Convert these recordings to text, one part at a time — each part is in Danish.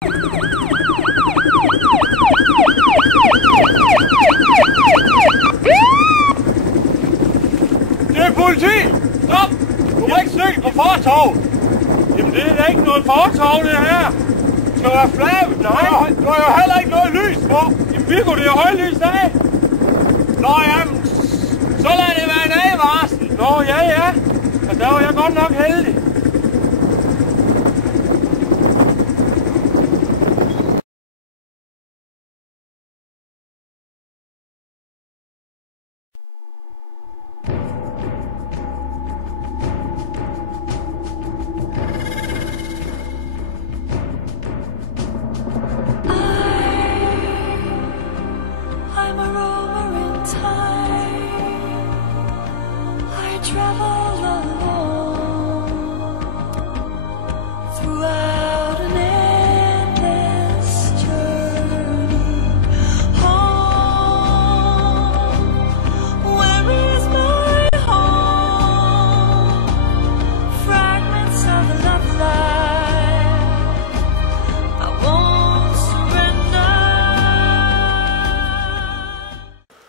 Det er politi! Stop! Du må ikke cykle på fortovet! Jamen det er da ikke noget fortov det her! Skal du være flad? Nej, du har jo heller ikke noget lys på! Jamen Viggo, det er højlys dag! Nå jamen, så lad det være en advarsel! Nå ja, og der var jeg godt nok heldig!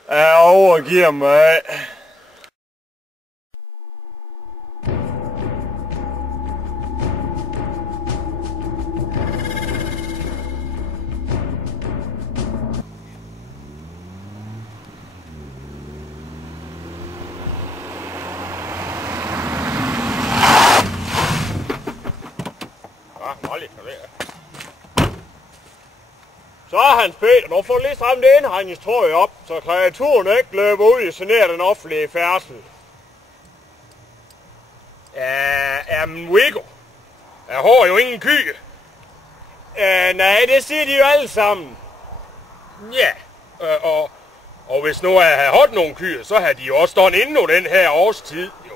Jeg overgiver mig. Så Hans Peter, nu får du lige strammet indhegningstrøje op, så kreaturen ikke løber ud og generer den offentlige færdsel. Jamen Viggo, jeg har jo ingen kyge. Nej, det siger de jo alle sammen. Ja, og hvis nu jeg havde haft nogle kyge, så havde de jo også stået inde den her årstid. Jo.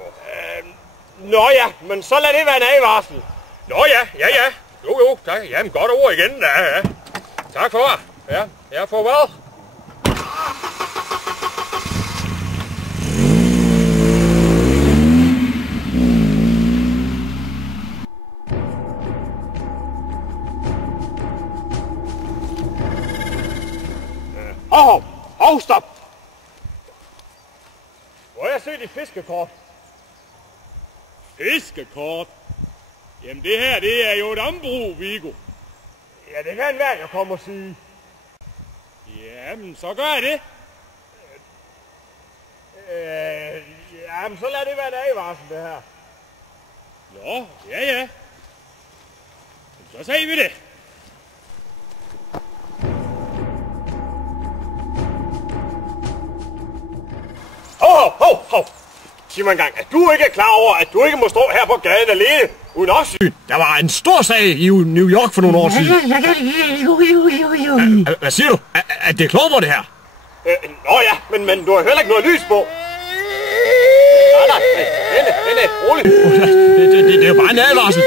Nå ja, men så lad det være en advarsel. Nå ja. Jo, tak. Jamen godt ord igen. Ja. Tak for det. Ja, farvel. Hov, stop! Hvor jeg set dit fiskekort? Fiskekort? Jamen det her, det er jo et ombrug, Viggo. Ja, det kan være, jeg kommer og sige. Jamen, så gør jeg det. Jamen, så lad det være en advarsel, det her. Nå, ja. Så siger vi det. Hov! Sig mig engang, at du ikke er klar over, at du ikke må stå her på gaden alene, uden opsyn. Der var en stor sag i New York for nogle år siden. Hvad siger du? Er det Clover, det her? Nå ja, men du har heller ikke noget lys på. Nej, rolig. Det er jo bare en advarsel.